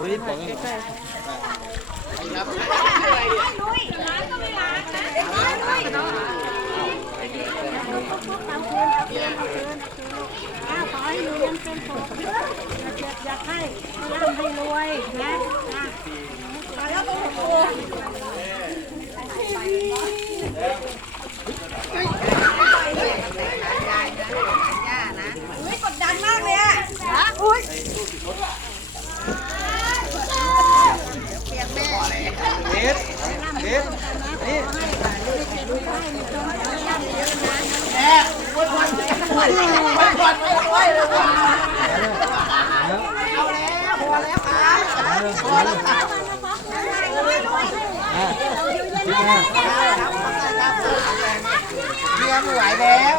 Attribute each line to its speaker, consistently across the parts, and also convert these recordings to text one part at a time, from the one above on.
Speaker 1: นิดบอก
Speaker 2: อ้าวขอให้อยู่ยังเป็นสุขอย่าเจ็บอย่าไข้ร่ำให้รวยนะนะขอแล้วก็โอ้ยกดดันมากเลยอะอุ้ย
Speaker 1: เด็ดเด็ดนี่
Speaker 3: เมียไม่ไหวแล้ว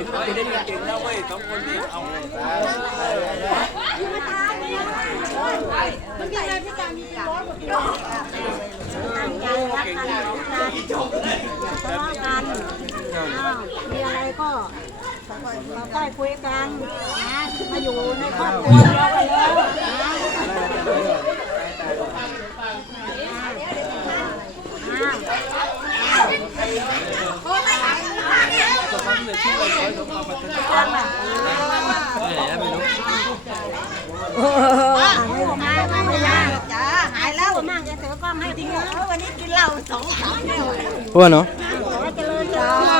Speaker 3: า
Speaker 2: จนอยาท้ากินรวยรวย
Speaker 1: น้ำให้ตาแล้วอะดูนี่ดูนี่ดูดูดูดู
Speaker 2: การรักกันนะอาทะเลาะกันอ้าวมีอะไรก็ใกล้คุยกันนะ มาอยู่ในครอบครัวเราไปแล้ว ไม่อกมาไม่ยากจ้าหายแล้วมากจะเสือกล้องให้ทีนะวันนี้กินเหล้าสองสามแก้ว
Speaker 1: พวกเนาะ
Speaker 2: ขอให้เจริญจริญเจริญ